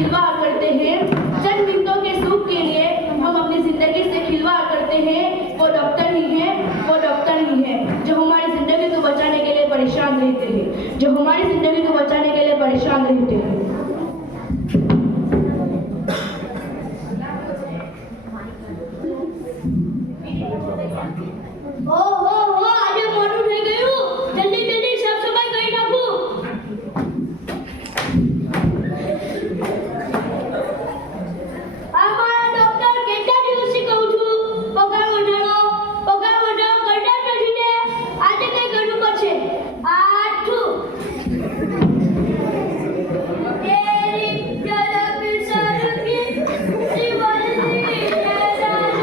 खिलवाड़ करते हैं, चंद मिनटों के सुख के लिए हम अपनी जिंदगी से खिलवाड़ करते हैं, वो डॉक्टर ही है, वो डॉक्टर ही है जो हमारी जिंदगी को बचाने के लिए परेशान रहते हैं, जो हमारी जिंदगी को बचाने के लिए परेशान रहते हैं। આજે મોડું થઈ ગયું, જલ્દી જલ્દી સાફ સફાઈ કરી નાખો। આ મારા ડોક્ટર કેટલા દિવસથી કહું છું પગાર વધારો કરતા જ નથી ને, આજે કઈ કરવું પડશે। આઠું તેરી ઝલક સરકી શિવલની ઝલક સરકી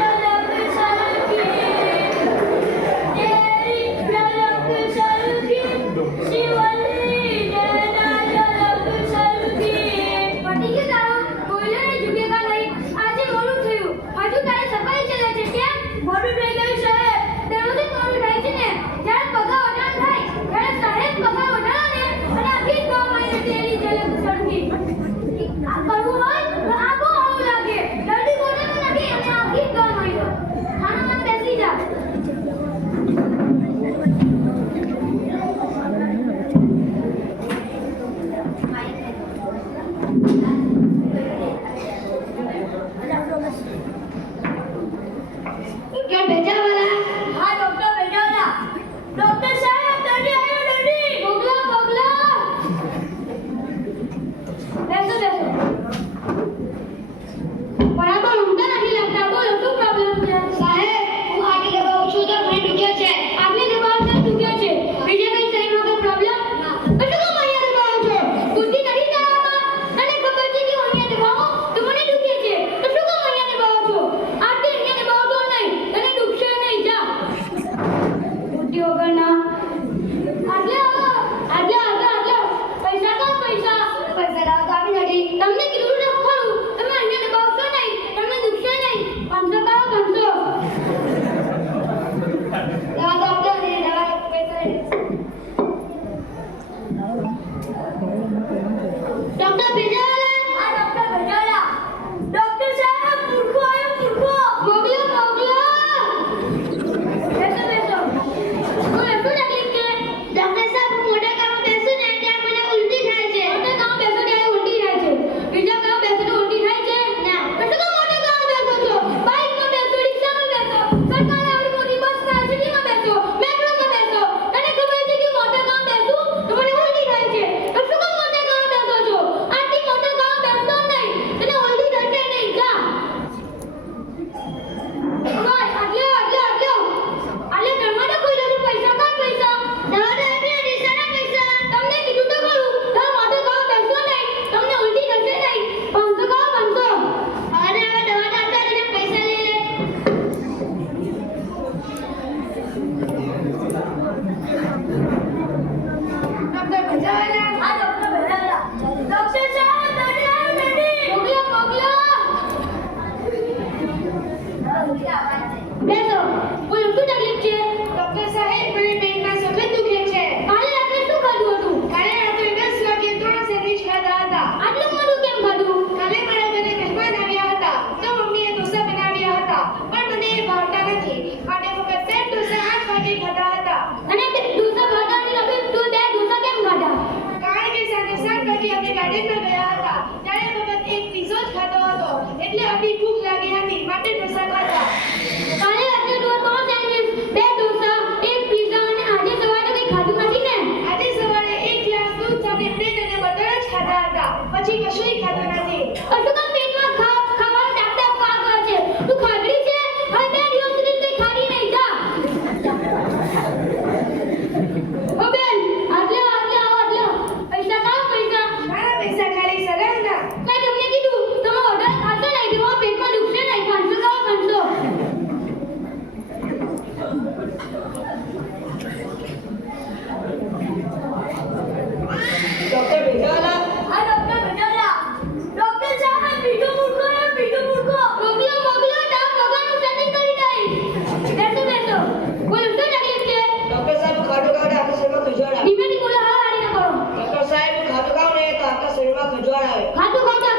ખાતું ખાતા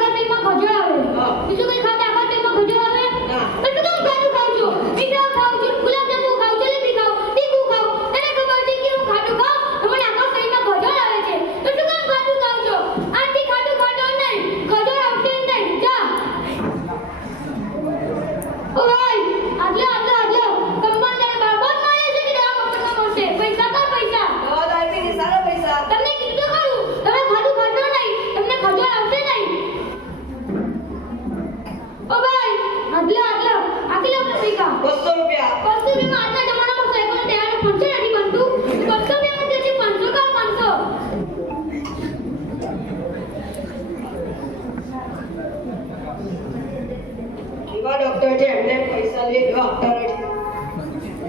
ડોક્ટર છે એમને પૈસા લે એવા આપતા નથી.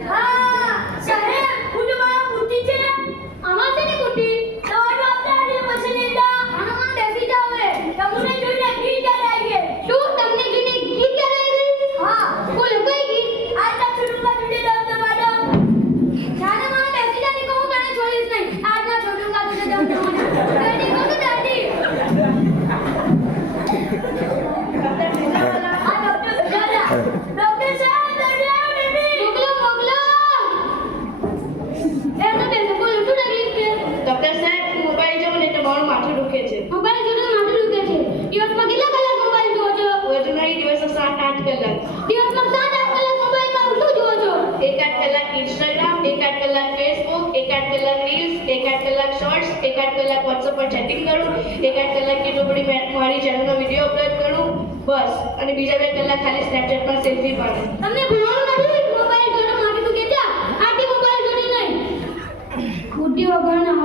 હા સાહેબ હું તમારા બુદ્ધિ છે આમાં છે ને બુદ્ધિ તમારો આપતા આજે પછી લેતા આમાં બેસી જાવ હવે તમને જોઈને ગીત યાદ આવી ગઈ શું તમને જોઈને ગીત યાદ આવી ગઈ હા બોલો કઈ ગીત આજ તક છોટુંકા છૂટે દમ દબાડો જાને મને બેસી જાની કહું તને છોડીશ નહીં આજ ના છોટુંકા છૂટે દમ દબાડો બેટી કહું દાદી આ ડોક્ટર દાદા ડોક્ટર સાહેબ દાદા બેટી મોકલો એનો બેસો બોલો શું તકલીફ છે ડોક્ટર સાહેબ હું મોબાઈલ જોઉં ને તો મારું માથું દુખે છે. મોબાઈલ જોડે માથું દુખે છે દિવસમાં કેટલા કલાક મોબાઈલ જોવો છો વધુ નહીં દિવસમાં 7-8 કલાક. દિવસમાં 7-8 કલાક મોબાઈલમાં શું જોવો છો 1-8 કલાક ઇન્સ્ટાગ્રામ, 1-8 કલાક ફેસબુક, 1-8 કલાક રીલ્સ, 1-8 કલાક શોર્ટ્સ, 1-8 કલાક વોટ્સએપ પર ચેટિંગ કરું, 1-8 કલાક યુટ્યુબ પર મારી ચેનલનો વિડીયો અપલોડ કરું બસ. અને બીજા 2 કલાક ખાલી સ્નેપચેટ પર સેલ્ફી પાડું. તમને ભણવાનું નથી મોબાઈલ જોડે માથું દુખે છે આટલી મોબાઈલ જોડે નહીં બુદ્ધિ વગર ના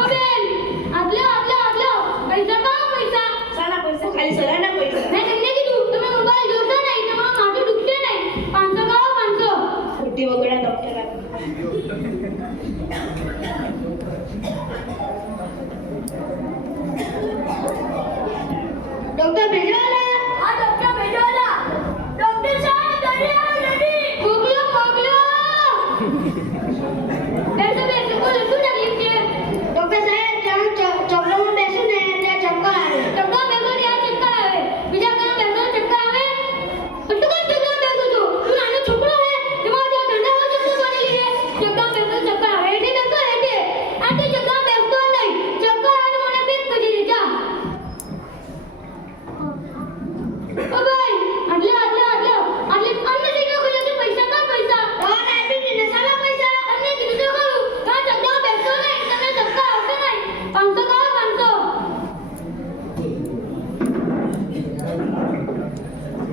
ઓ બેન આટલો પૈસા કાં પૈસા શાના પૈસા? ખાલી સલાહના પૈસા. મેં તમને કીધું તમે મોબાઈલ જોશો નહીં તમારું માથું દુખશે નહીં 500 કાં 500 બુદ્ધિ વગરના ડોક્ટર આપે. ડોક્ટર ભેજવાલા હા ડોક્ટર ભેજવાલા ડોક્ટર સાહેબ દરિયા રેડી મોકલો બેસો બોલો શું તકલીફ છે ડોક્ટર સાહેબ ચક્કરમાં બેસું ને એટલે ચક્કર આવે ચક્કર બેસો ત્યાં ચક્કર આવે બીજા કયા બેસો ચક્કર આવે એટલું કેમ ચક્કર બેસો છો તું નાનો છોકરો હે તમારો જ્યાં ઠંડા હોય ચક્કર પાણી લીધે ચક્કર બેસો ચક્કર આવે એટલે બેસો એટલે આટલી ચક્કર બેસતો નહીં ચક્કર આવે તો મને ફેંક કરી દે જા ઓ ભાઈ આટલે અમને શીખો કહ્યું કે પૈસા કા પૈસા દવા ડાયાબિટીસ નશાના પૈસા તમને કીધું તો ખરું કા ચક્કર બેસતો નહીં તમને ચક્કર આવશે નહીં 500 કા 500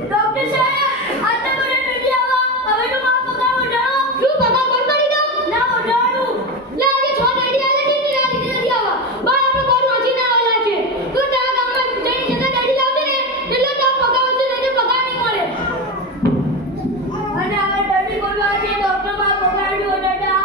ડોક્ટર સાહેબ આટલા મને નથી આવા હવે તો મારો પગાર વધારો શું પગાર બંધ કરી દો ના વધારું લે આજે 6 રેડી આલે છે ને આ લીધે નથી આવા બા આપણો બહુ નોચી ના આવેલા છે તું ત્યાં ગામમાં જઈને જગ્યા રેડી લાવજે ને એટલે તો પગાર વધશે નહીં પગાર નહીં મળે અને આ ડરડી બોલવા છે ડોક્ટર બા પગાર નો દાદા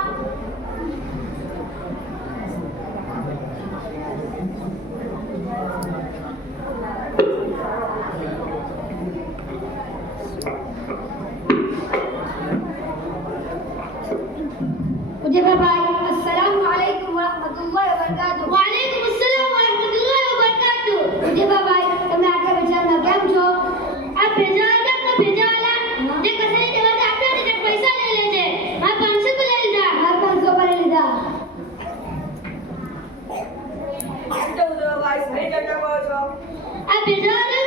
मुझे भाई अस्सलाम वालेकुम व रहमतुल्लाहि व बरकातुहू वालेकुम अस्सलाम व रहमतुल्लाहि व बरकातुहू मुझे भाई તમે આટલા બજારમાં કેમ છો આ ભેજાવાલા જે કસરી દેવા આપ્યા ને પૈસા લઈ લે છે આ 500 પર લઈ લીધા આ 500 પર લઈ લીધા આ ભેજાવાલા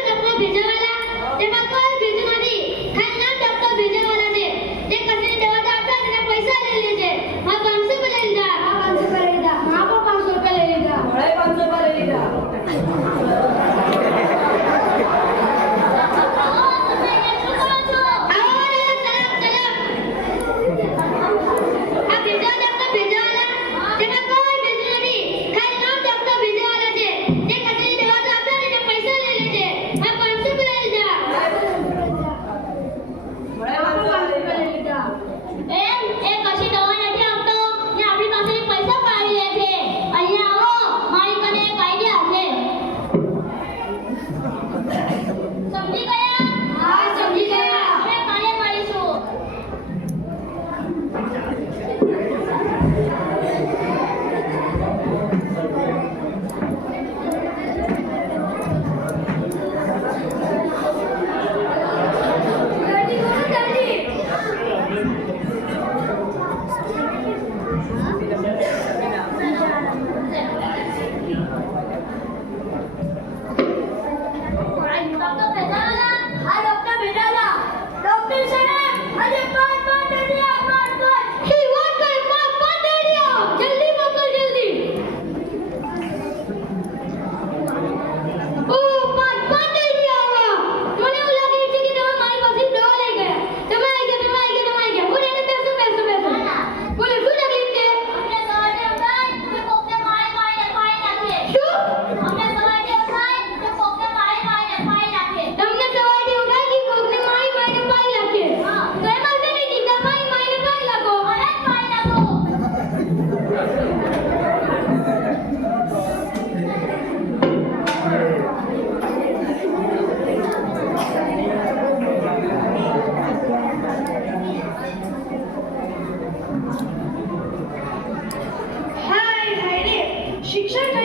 તેમાં કોઈ ભેજું નથી ખાલી નામ ડોક્ટર ભેજાવાલા છે જે કસરી દેવા આપ્યા ને પૈસા લઈ લે છે આ 500 પર લઈ લીધા આ 500 પર લઈ લીધા આ પણ 500 પર લઈ લીધા મળે 500 પર લઈ લીધા. પૈસા લઈ લે છે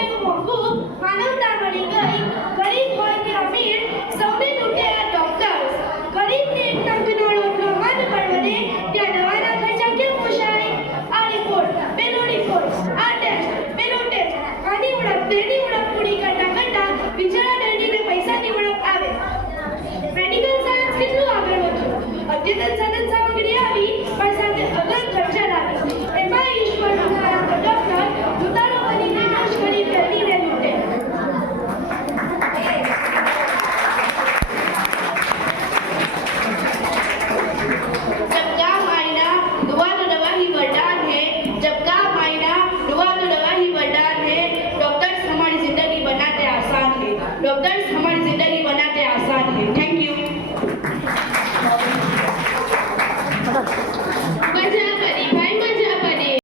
ગયું મોંઘું, માનવતા મળી ગઈ. ગરીબ હોય કે અમીર, સૌને તૂટે આ ડોક્ટર્સ. ગરીબને એક ટંકનો રોટલો મન પરવડે, ત્યાં દવાના ખર્ચા કેમ પોષાય? આ રિપોર્ટ, પેલો રિપોર્ટ, આ ટેસ્ટ, પેલો ટેસ્ટ, આની ઉણપ, તેની ઉણપ પૂરી કરતા કરતા બિચારા દર્દીને પૈસાની ઉણપ આવે. મેડિકલ સાયન્સ કેટલું આગળ વધ્યું, અદ્યતન સાધન સામગ્રી આવી, પણ સાથે અગર ખર્ચા લાવી. એમાં ઈશ્વરનો સારા ડોક્ટર દુતારો બનીને નશ કરી દર્દીને લૂંટે. जब काम आईना दुआ तो दवा ही वरदान है. जब काम आईना दुआ तो दवा ही वरदान है. डॉक्टर्स हमारी जिंदगी बनाते आसान है. डॉक्टर्स हमारी